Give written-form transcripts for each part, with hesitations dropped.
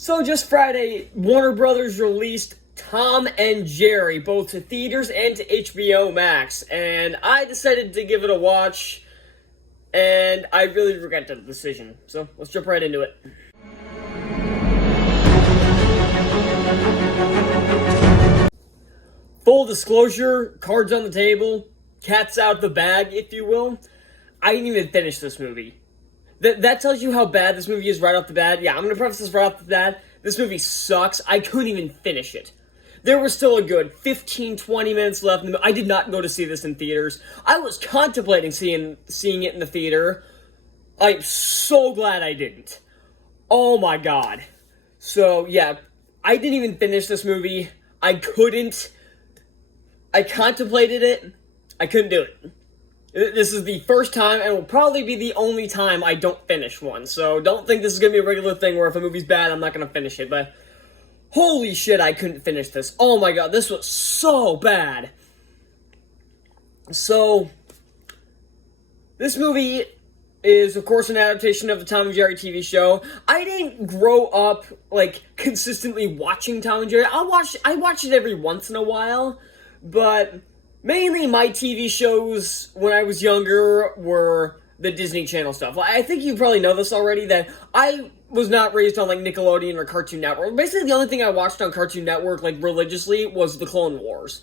So just Friday, Warner Brothers released Tom and Jerry, both to theaters and to HBO Max, and I decided to give it a watch, and I really regret the decision. So let's jump right into it. Full disclosure, cards on the table, cat's out the bag, if you will. I didn't even finish this movie. That tells you how bad this movie is right off the bat. Yeah, I'm going to preface this right off the bat. This movie sucks. I couldn't even finish it. There was still a good 15, 20 minutes left. I did not go to see this in theaters. I was contemplating seeing it in the theater. I'm so glad I didn't. Oh my god. So, yeah, I didn't even finish this movie. I couldn't. I contemplated it. I couldn't do it. This is the first time, and will probably be the only time I don't finish one. So don't think this is going to be a regular thing where if a movie's bad, I'm not going to finish it. But holy shit, I couldn't finish this. Oh my god, this was so bad. So, this movie is, of course, an adaptation of the Tom and Jerry TV show. I didn't grow up, consistently watching Tom and Jerry. I watch it every once in a while, but mainly my TV shows when I was younger were the Disney Channel stuff. I think you probably know this already, that I was not raised on, Nickelodeon or Cartoon Network. Basically, the only thing I watched on Cartoon Network, religiously, was the Clone Wars.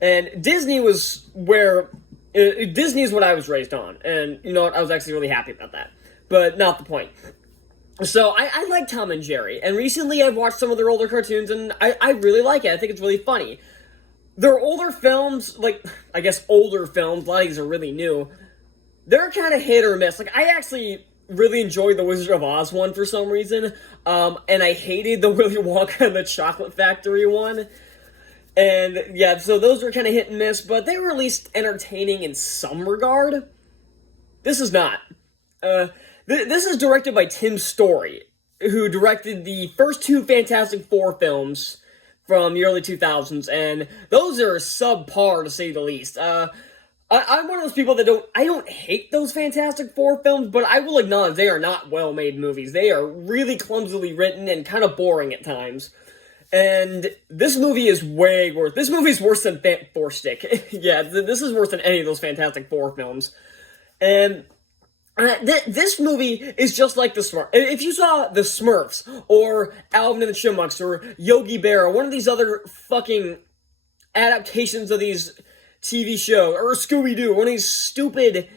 And Disney was where Disney is what I was raised on, and you know what, I was actually really happy about that. But not the point. So, I like Tom and Jerry, and recently I've watched some of their older cartoons, and I really like it. I think it's really funny. Their older films, I guess older films, a lot of these are really new, they're kind of hit or miss. I actually really enjoyed the Wizard of Oz one for some reason, and I hated the Willy Wonka and the Chocolate Factory one. And yeah, so those were kind of hit and miss, but they were at least entertaining in some regard. This is not. This is directed by Tim Story, who directed the first two Fantastic Four films from the early 2000s, and those are subpar, to say the least. I'm one of those people that I don't hate those Fantastic Four films, but I will acknowledge they are not well-made movies. They are really clumsily written and kind of boring at times. And this movie is way worse. This movie is worse than Four Stick. Yeah, this is worse than any of those Fantastic Four films. And this movie is just like the Smurfs. If you saw the Smurfs, or Alvin and the Chipmunks, or Yogi Bear, or one of these other fucking adaptations of these TV shows, or Scooby-Doo, one of these stupid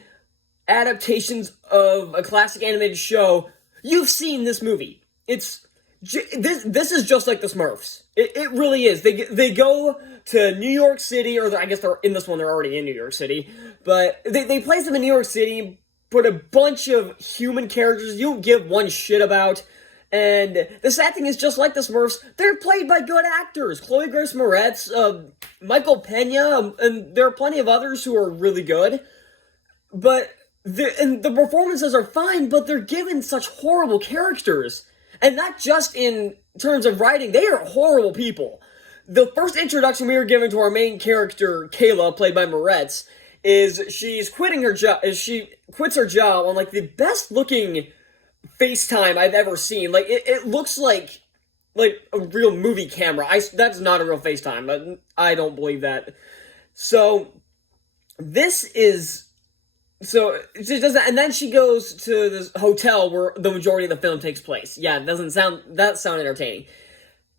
adaptations of a classic animated show, you've seen this movie. This is just like the Smurfs. It really is. They go to New York City, or I guess they're in this one, they're already in New York City, but they place them in New York City, put a bunch of human characters you don't give one shit about, and the sad thing is, just like the Smurfs, they're played by good actors. Chloe Grace Moretz, Michael Pena, and there are plenty of others who are really good, but the performances are fine, but they're given such horrible characters. And not just in terms of writing, they are horrible people. The first introduction we were given to our main character, Kayla, played by Moretz, is she's quitting her job. She quits her job on the best looking FaceTime I've ever seen. It looks like a real movie camera. That's not a real FaceTime, but I don't believe that. So this is. So, she does that, and then she goes to this hotel where the majority of the film takes place. Yeah, it doesn't sound entertaining.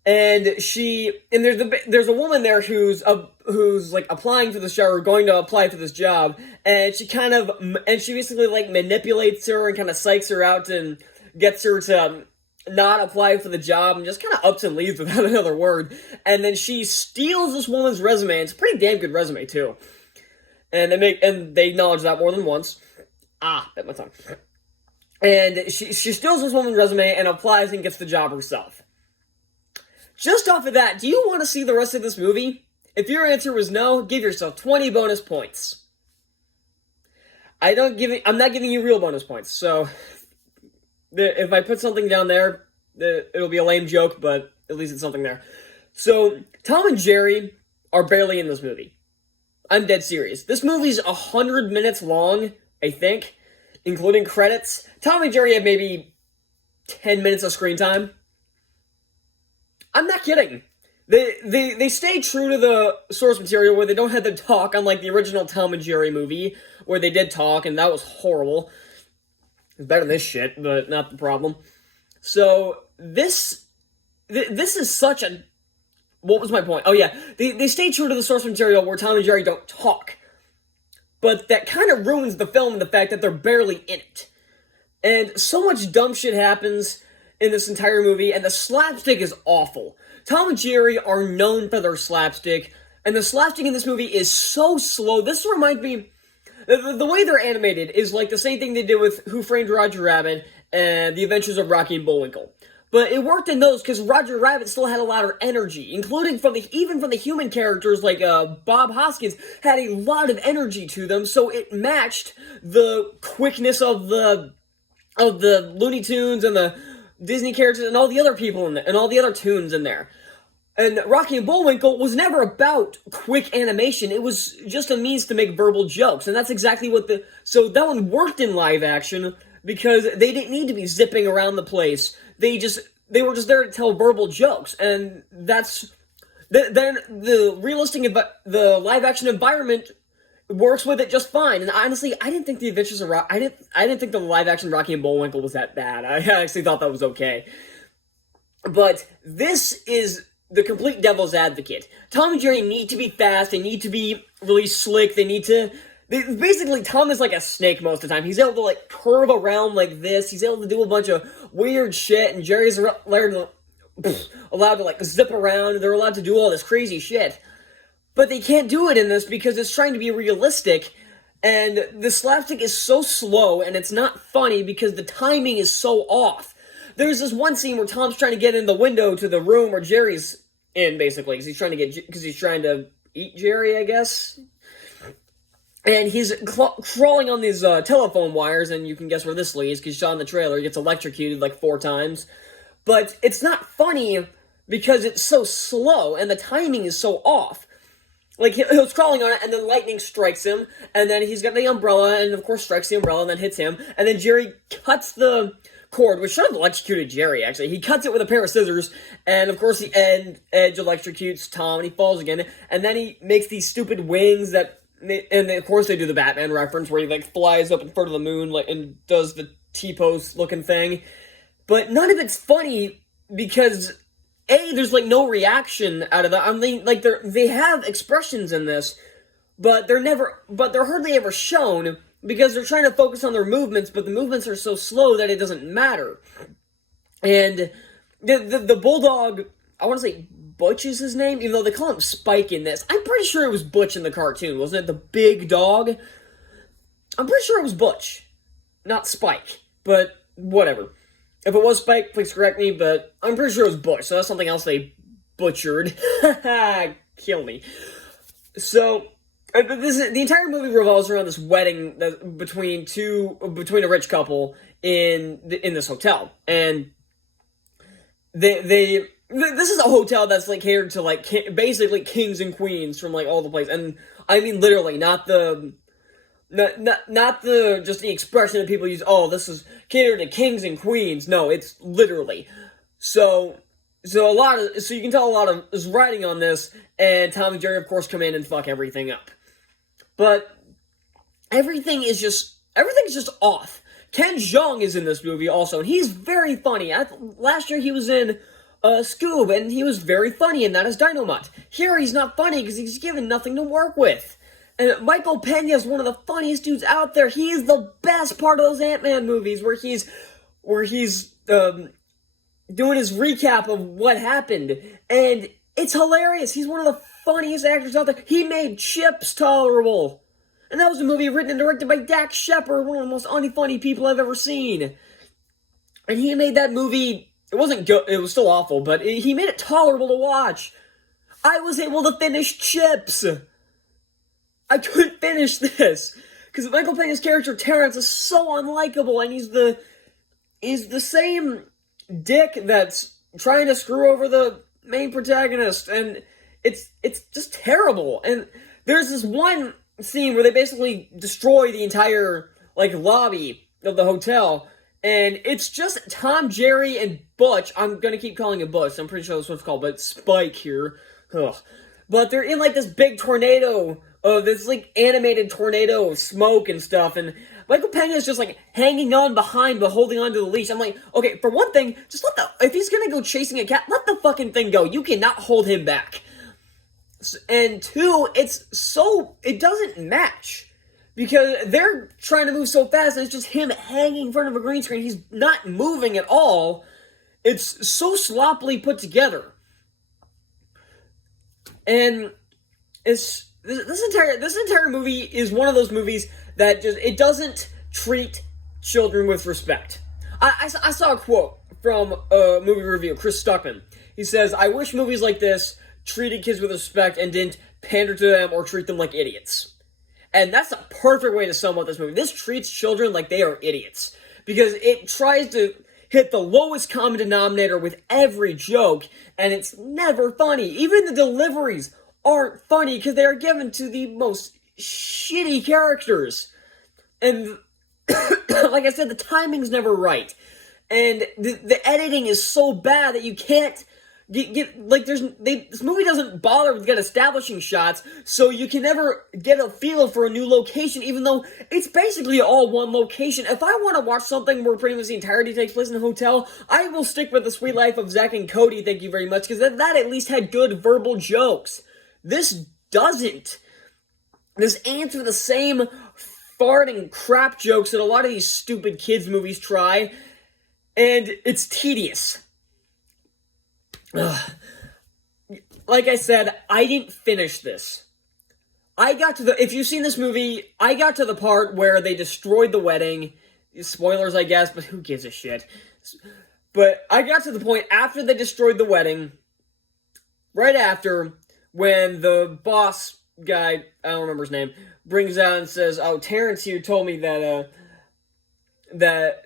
And there's a woman there who's applying for this job, or going to apply for this job, and she basically manipulates her and kind of psychs her out and gets her to not apply for the job, and just kind of ups and leaves without another word. And then she steals this woman's resume. It's a pretty damn good resume too. And they acknowledge that more than once. Bit my tongue. And she steals this woman's resume and applies and gets the job herself. Just off of that, do you want to see the rest of this movie? If your answer was no, give yourself 20 bonus points. I'm not giving you real bonus points, so if I put something down there, it'll be a lame joke, but at least it's something there. So, Tom and Jerry are barely in this movie. I'm dead serious. This movie's 100 minutes long, I think, including credits. Tom and Jerry have maybe 10 minutes of screen time. I'm not kidding. They stay true to the source material where they don't have them talk, unlike the original Tom and Jerry movie, where they did talk, and that was horrible. It's better than this shit, but not the problem. So, this is such a... What was my point? Oh yeah, they stay true to the source material where Tom and Jerry don't talk. But that kind of ruins the film in the fact that they're barely in it. And so much dumb shit happens in this entire movie, and the slapstick is awful. Tom and Jerry are known for their slapstick, and the slapstick in this movie is so slow. This reminds me... The way they're animated is like the same thing they did with Who Framed Roger Rabbit and The Adventures of Rocky and Bullwinkle. But it worked in those because Roger Rabbit still had a lot of energy, including even from the human characters like Bob Hoskins had a lot of energy to them, so it matched the quickness of the Looney Tunes and the Disney characters and all the other people in there, and all the other tunes in there. And Rocky and Bullwinkle was never about quick animation. It was just a means to make verbal jokes, and that's exactly what so that one worked in live action because they didn't need to be zipping around the place. They were just there to tell verbal jokes, and then the realistic, the live action environment works with it just fine. And honestly, I didn't think the Adventures of I didn't think the live action Rocky and Bullwinkle was that bad. I actually thought that was okay. But this is the complete devil's advocate. Tom and Jerry need to be fast. They need to be really slick. Basically, Tom is like a snake most of the time. He's able to, like, curve around like this. He's able to do a bunch of weird shit, and Jerry's allowed to, like, zip around, and they're allowed to do all this crazy shit. But they can't do it in this because it's trying to be realistic, and the slapstick is so slow, and it's not funny because the timing is so off. There's this one scene where Tom's trying to get in the window to the room where Jerry's in, basically, because he's trying to eat Jerry, I guess. And he's crawling on these telephone wires, and you can guess where this leads, because you saw in the trailer, he gets electrocuted like 4 times. But it's not funny because it's so slow, and the timing is so off. Like, he was crawling on it, and then lightning strikes him, and then he's got the umbrella, and of course strikes the umbrella, and then hits him, and then Jerry cuts the cord, which should have electrocuted Jerry, actually. He cuts it with a pair of scissors, and of course the edge electrocutes Tom, and he falls again, and then he makes these stupid wings that... And of course they do the Batman reference where he, like, flies up in front of the moon, like, and does the T-pose looking thing. But none of it's funny because, A, there's, like, no reaction out of that. I mean, like, they have expressions in this, but they're hardly ever shown because they're trying to focus on their movements, but the movements are so slow that it doesn't matter. And the bulldog, I want to say Butch is his name, even though they call him Spike in this. I'm pretty sure it was Butch in the cartoon, wasn't it? The big dog? I'm pretty sure it was Butch, not Spike, but whatever. If it was Spike, please correct me, but I'm pretty sure it was Butch, so that's something else they butchered. Kill me. So, the entire movie revolves around this wedding between a rich couple in this hotel, and this is a hotel that's, like, catered to, like, basically kings and queens from, like, all the places. And I mean literally, not the just the expression that people use, oh, this is catered to kings and queens. No, it's literally. So you can tell a lot of is riding on this, and Tom and Jerry, of course, come in and fuck everything up. But everything's just off. Ken Jeong is in this movie also, and he's very funny. Last year he was in Scoob, and he was very funny, and that is Dynamite. Here he's not funny because he's given nothing to work with. And Michael Pena is one of the funniest dudes out there. He is the best part of those Ant-Man movies where he's doing his recap of what happened, and it's hilarious. He's one of the funniest actors out there. He made Chips tolerable. And that was a movie written and directed by Dax Shepard, one of the most unfunny people I've ever seen. And he made that movie, it wasn't good, it was still awful, but he made it tolerable to watch. I was able to finish Chips. I couldn't finish this. Because Michael Pena's character, Terrence, is so unlikable, and he's the same dick that's trying to screw over the main protagonist, and it's just terrible. And there's this one scene where they basically destroy the entire, like, lobby of the hotel, And it's just Tom, Jerry, and Butch. I'm gonna keep calling it Butch. I'm pretty sure that's what it's called, but Spike here. Ugh. But they're in like this big tornado, this like animated tornado of smoke and stuff, and Michael Pena is just like hanging on behind but holding on to the leash. I'm like, okay, for one thing, just if he's gonna go chasing a cat, let the fucking thing go. You cannot hold him back. And two, it doesn't match. Because they're trying to move so fast, and it's just him hanging in front of a green screen. He's not moving at all. It's so sloppily put together. And this entire movie is one of those movies that it doesn't treat children with respect. I saw a quote from a movie review, Chris Stuckman. He says, "I wish movies like this treated kids with respect and didn't pander to them or treat them like idiots." And that's a perfect way to sum up this movie. This treats children like they are idiots. Because it tries to hit the lowest common denominator with every joke, and it's never funny. Even the deliveries aren't funny because they are given to the most shitty characters. And like I said, the timing's never right. And the editing is so bad that you can't this movie doesn't bother with establishing shots, so you can never get a feel for a new location, even though it's basically all one location. If I want to watch something where pretty much the entirety takes place in a hotel, I will stick with The Sweet Life of Zack and Cody, thank you very much, because that at least had good verbal jokes. This doesn't. This answers the same farting crap jokes that a lot of these stupid kids movies try, and it's tedious. Ugh. Like I said, I didn't finish this. If you've seen this movie, I got to the part where they destroyed the wedding. Spoilers, I guess, but who gives a shit? But I got to the point after they destroyed the wedding, right after, when the boss guy, I don't remember his name, brings out and says, "Oh, Terrence here told me that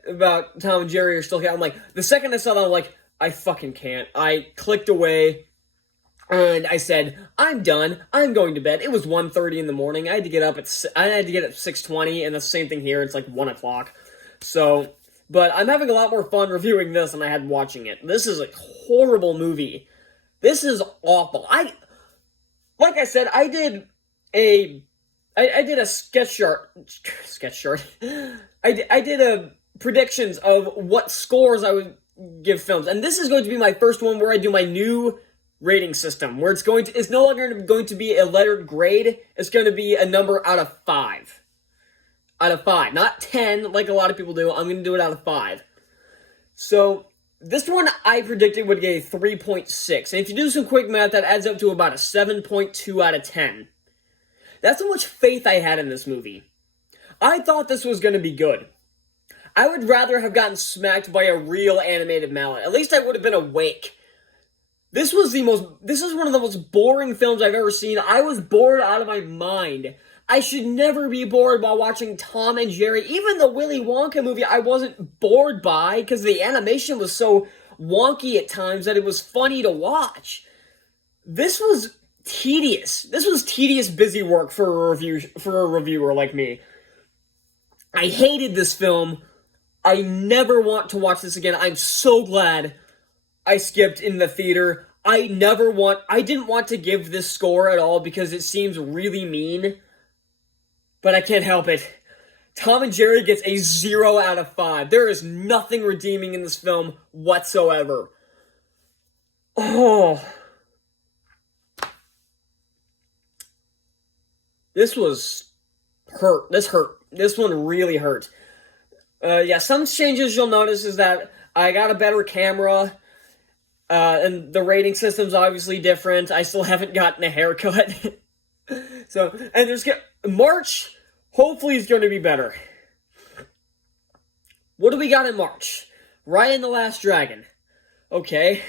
about Tom and Jerry are still here." I'm like, the second I saw that, I'm like, I fucking can't. I clicked away, and I said, I'm done. I'm going to bed. It was 1:30 in the morning. I had to get up at 6:20, and the same thing here. It's like 1 o'clock. So, but I'm having a lot more fun reviewing this than I had watching it. This is a horrible movie. This is awful. Like I said, I did a sketch chart. I did a predictions of what scores I would give films, and this is going to be my first one where I do my new rating system, where it's no longer going to be a lettered grade. It's going to be a number out of 5. Out of 5, not 10 like a lot of people do. I'm going to do it out of 5. So this one I predicted would get a 3.6, and if you do some quick math, that adds up to about a 7.2 out of 10. That's how much faith I had in this movie. I thought this was going to be good. I would rather have gotten smacked by a real animated mallet. At least I would have been awake. This is one of the most boring films I've ever seen. I was bored out of my mind. I should never be bored while watching Tom and Jerry. Even the Willy Wonka movie I wasn't bored by because the animation was so wonky at times that it was funny to watch. This was tedious. This was tedious busy work for a reviewer like me. I hated this film. I never want to watch this again. I'm so glad I skipped in the theater. I didn't want to give this score at all because it seems really mean. But I can't help it. Tom and Jerry gets a 0 out of 5. There is nothing redeeming in this film whatsoever. Oh. This hurt. This one really hurt. Some changes you'll notice is that I got a better camera, and the rating system's obviously different. I still haven't gotten a haircut. March, hopefully, is going to be better. What do we got in March? Raya and the Last Dragon. Okay.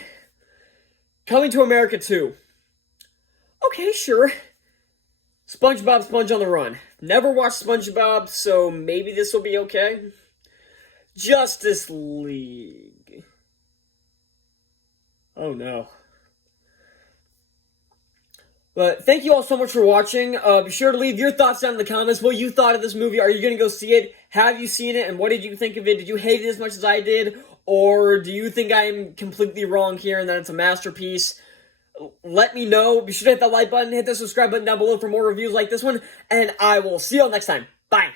Coming to America 2. Okay, sure. SpongeBob Sponge on the Run. Never watched SpongeBob, so maybe this will be okay. Justice League. Oh no. But thank you all so much for watching. Be sure to leave your thoughts down in the comments. What you thought of this movie? Are you going to go see it? Have you seen it? And what did you think of it? Did you hate it as much as I did? Or do you think I'm completely wrong here and that it's a masterpiece? Let me know. Be sure to hit that like button, hit the subscribe button down below for more reviews like this one. And I will see you all next time. Bye.